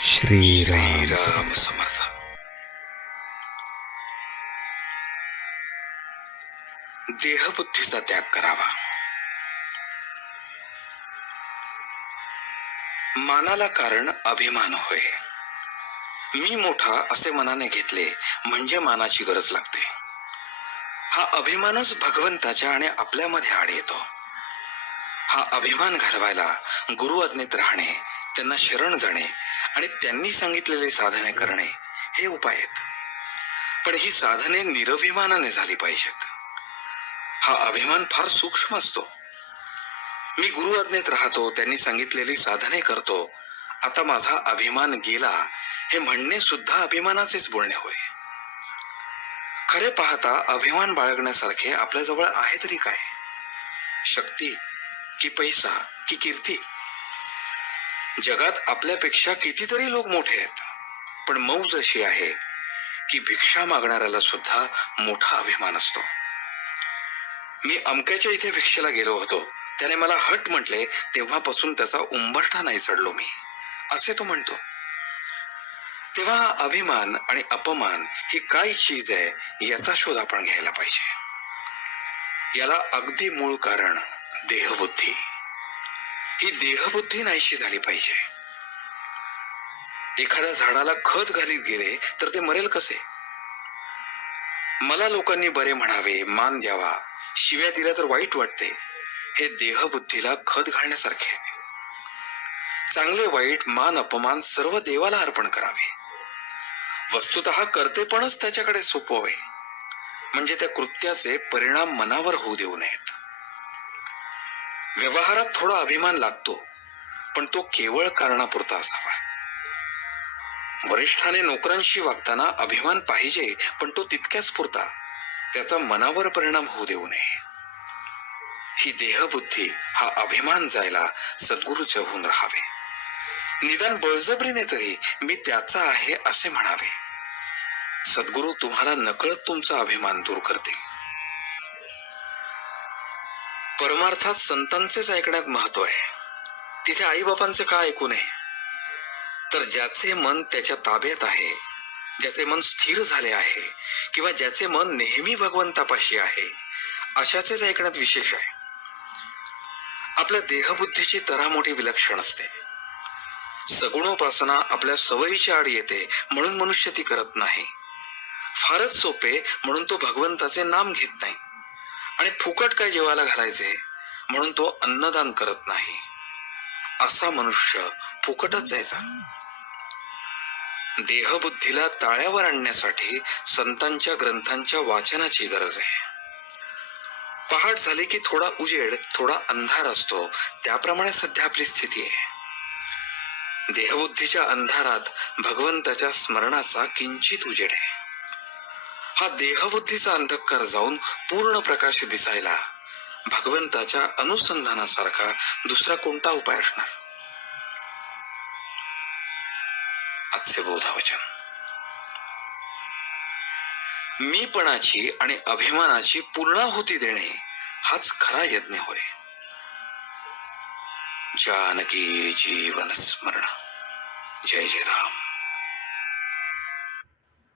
श्रीराम समर्थ. देहबुद्धीचा त्याग करावा. मानाला कारण अभिमान होय. मी मोठा असे मनाने घेतले म्हणजे मानाची गरज लागते. हा अभिमानच भगवंताच्या आणि आपल्यामध्ये आड येतो. हा अभिमान घालवायला गुरु आज्ञेत राहणे, त्यांना शरण जाणे आणि त्यांनी सांगितलेले साधने करणे हे उपाय आहेत. पण ही साधने निरभिमानाने झाली पाहिजेत. हा अभिमान फार सूक्ष्म असतो. मी गुरु आज्ञेत राहतो, त्यांनी सांगितलेली साधने करतो, आता माझा अभिमान गेला, हे म्हणणे सुद्धा अभिमानाचेच बोलणे होय. खरे पाहता अभिमान बाळगण्यासारखे आपल्याजवळ आहे तरी काय? शक्ती की पैसा की कीर्ती? जगात आपल्यापेक्षा कितीतरी लोक मोठे आहेत, पण मौज अशी आहे की भिक्षा मागणाऱ्याला सुद्धा मोठा अभिमान असतो. मी अमक्याच्या इथे भिक्षेला गेलो होतो, त्याने मला हट म्हटले, तेव्हापासून त्याचा उंबरठा नाही चढलो मी, असे तो म्हणतो. तेव्हा अभिमान आणि अपमान ही काय चीज आहे याचा शोध आपण घ्यायला पाहिजे. याला अगदी मूळ कारण देहबुद्धी. ही देहबुद्धी नाहीशी झाली पाहिजे. एखाद्या झाडाला खत घालीत गेले तर ते मरेल कसे? मला लोकांनी बरे म्हणावे, मान द्यावा, शिव्या दिल्या तर वाईट वाटते, हे देहबुद्धीला खत घालण्यासारखे आहे. चांगले वाईट मान अपमान सर्व देवाला अर्पण करावे. वस्तुतः कर्तेपणच त्याच्याकडे सोपवावे, म्हणजे त्या कृत्याचे परिणाम मनावर होऊ देऊ नयेत. व्यवहारात थोडा अभिमान लागतो, पण तो केवळ कारणापुरता असावा. वरिष्ठाने नोकरांशी वागताना अभिमान पाहिजे, पण तो तितक्याच पुरता, त्याचा मनावर परिणाम होऊ देऊ नये. ही देहबुद्धी, हा अभिमान जायला सद्गुरूचे होऊन राहावे. निदान बळजबरीने तरी मी त्याचा आहे असे म्हणावे. सद्गुरू तुम्हाला नकळत तुमचा अभिमान दूर करतील. परमार्थात संतांचेच ऐकण्यात महत्व आहे. तिथे आईबापांचे का ऐकू नये? तर ज्याचे मन त्याच्या ताब्यात आहे, ज्याचे मन स्थिर झाले आहे, किंवा ज्याचे मन नेहमी भगवंतापाशी आहे, अशाचेच ऐकण्यात विशेष आहे. आपल्या देहबुद्धीची तरामोठी विलक्षण असते. सगुणोपासना आपल्या सवयीच्या आड येते म्हणून मनुष्य ती करत नाही. फारच सोपे म्हणून तो भगवंताचे नाम घेत नाही. आणि फुकट काय जेवायला घालायचे म्हणून तो अन्नदान करत नाही. असा मनुष्य फुकटच जायचा. देहबुद्धीला ताळ्यावर आणण्यासाठी संतांच्या ग्रंथांच्या वाचनाची गरज आहे. पहाट झाली की थोडा उजेड, थोडा अंधार असतो, त्याप्रमाणे सध्या आपली स्थिती आहे. देहबुद्धीच्या अंधारात भगवंताच्या स्मरणाचा किंचित उजेड आहे. हा देहबुद्धीचा अंधकार जाऊन पूर्ण प्रकाश दिसायला भगवंताच्या अनुसंधानासारखा दुसरा कोणता उपाय असणार? आजचे बोधावचन. मीपणाची आणि अभिमानाची पूर्णाहुती देणे हाच खरा यज्ञ होय. जानकी जीवन स्मरण. जय जय राम.